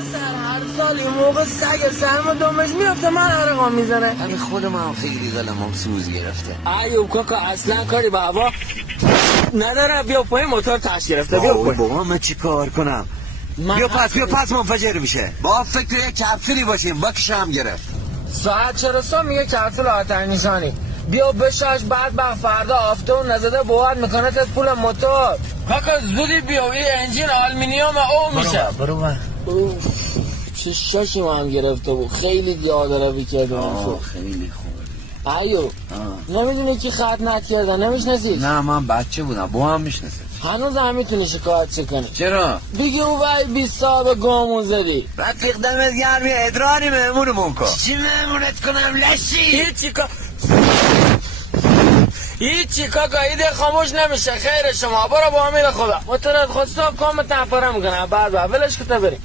پسر هر سال این موقع سگ سرما دمش میفته من عرقام میزنه. همین خود من خیلی قلمم سوز گرفته. ایوب کاکا اصلا کاری به هوا نداره. بیا پای موتور تاش گرفته. بیا پای. بابا من چی کار کنم؟ بیا پس منفجر میشه. با فکر یک کپسولی باشیم با کشم گرفت. ساعت چرا میگه کپسول آتش نشانی. بیا بشاش بعد فردا آفتون نزده بواد میکنه تا پول موتور. کاکا زودی بیا این انجین آلومینیوم او میشه. برو چه شاشی ما هم گرفته بود. خیلی دیادروی کرده. خیلی خوب. ایو نمیدونی کی خط نکرده نمیشناسی؟ نه من بچه بودم با هم میشناسه. هنوز هم میتونی شکایت کنی. چرا؟ دیگه او وای 20 سال گامون زدی. رفیق دمت گرمی ادراری مهمونمون کن. چی مهمونت کنم لشی؟ هیچی کاکا ایده خاموش نمیشه. خیر شما برو با امیر خدا. موتورت خود صاحب کامت نپره میکنه. بعد ولش کتا بریم.